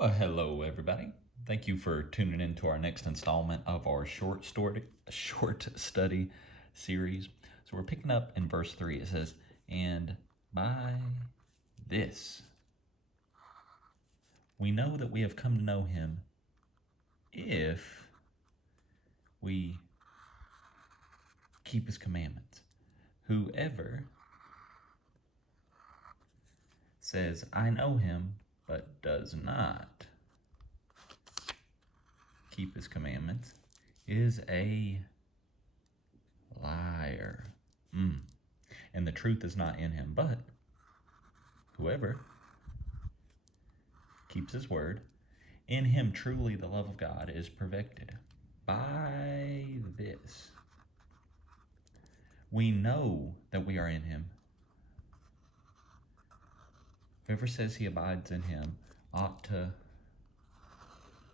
Well, hello everybody. Thank you for tuning in to our next installment of our short study series. So we're picking up in verse 3. It says, "And by this we know that we have come to know him if we keep his commandments. Whoever says, 'I know him,' but does not keep his commandments is a liar. And the truth is not in him. But whoever keeps his word, in him truly the love of God is perfected. By this we know that we are in him. Whoever says he abides in him ought to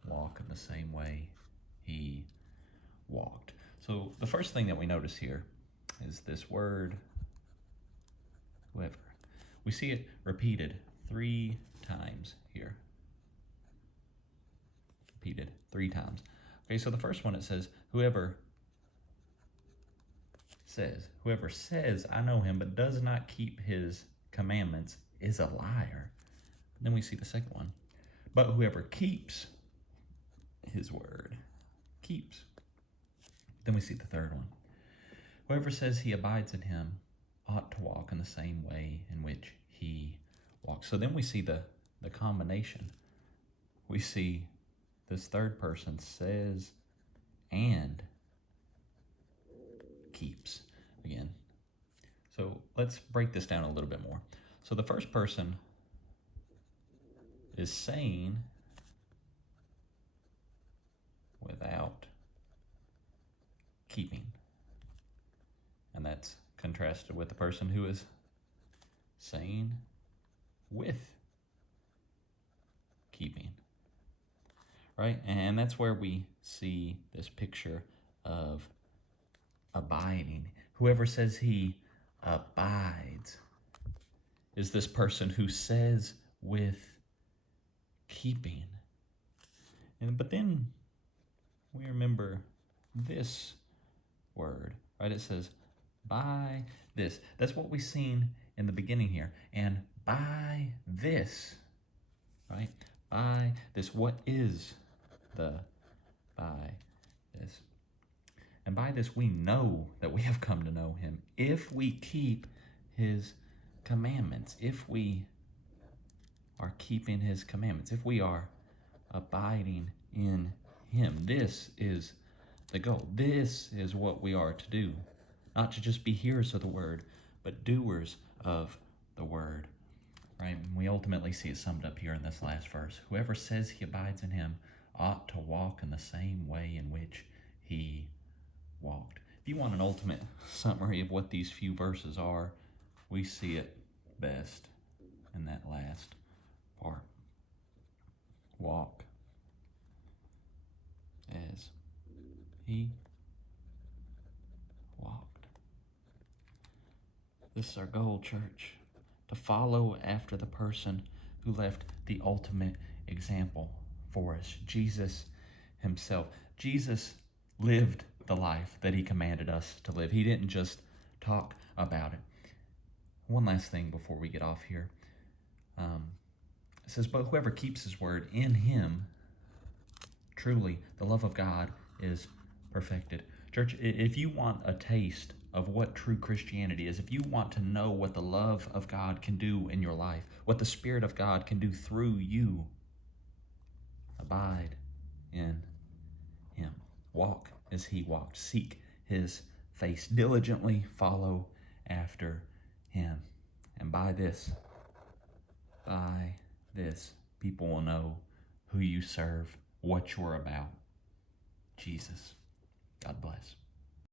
walk in the same way he walked." So the first thing that we notice here is this word, whoever. We see it repeated 3 times here. Repeated 3 times. Okay, so the first one, it says, whoever says, "I know him," but does not keep his commandments is a liar. Then we see the second one, but whoever keeps his word, keeps. Then we see the third one, whoever says he abides in him ought to walk in the same way in which he walks. So then we see the combination. We see this third person says and keeps again. So let's break this down a little bit more. So the first person is saying without keeping. And that's contrasted with the person who is saying with keeping. Right? And that's where we see this picture of abiding. Whoever says he abides is this person who says with keeping. But then we remember this word, right? It says by this. That's what we've seen in the beginning here. And by this, right? By this. What is the by this? And by this we know that we have come to know him if we keep his commandments, if we are keeping his commandments, if we are abiding in him. This is the goal. This is what we are to do. Not to just be hearers of the word, but doers of the word. Right? And we ultimately see it summed up here in this last verse. Whoever says he abides in him ought to walk in the same way in which he walked. If you want an ultimate summary of what these few verses are, we see it best in that last part. Walk as he walked. This is our goal, church, to follow after the person who left the ultimate example for us, Jesus himself. Jesus lived the life that he commanded us to live. He didn't just talk about it. One last thing before we get off here. It says, but whoever keeps his word, in him truly the love of God is perfected. Church, if you want a taste of what true Christianity is, if you want to know what the love of God can do in your life, what the Spirit of God can do through you, abide in him. Walk as he walked. Seek his face. Diligently follow after him. And by this, people will know who you serve, what you're about. Jesus. God bless.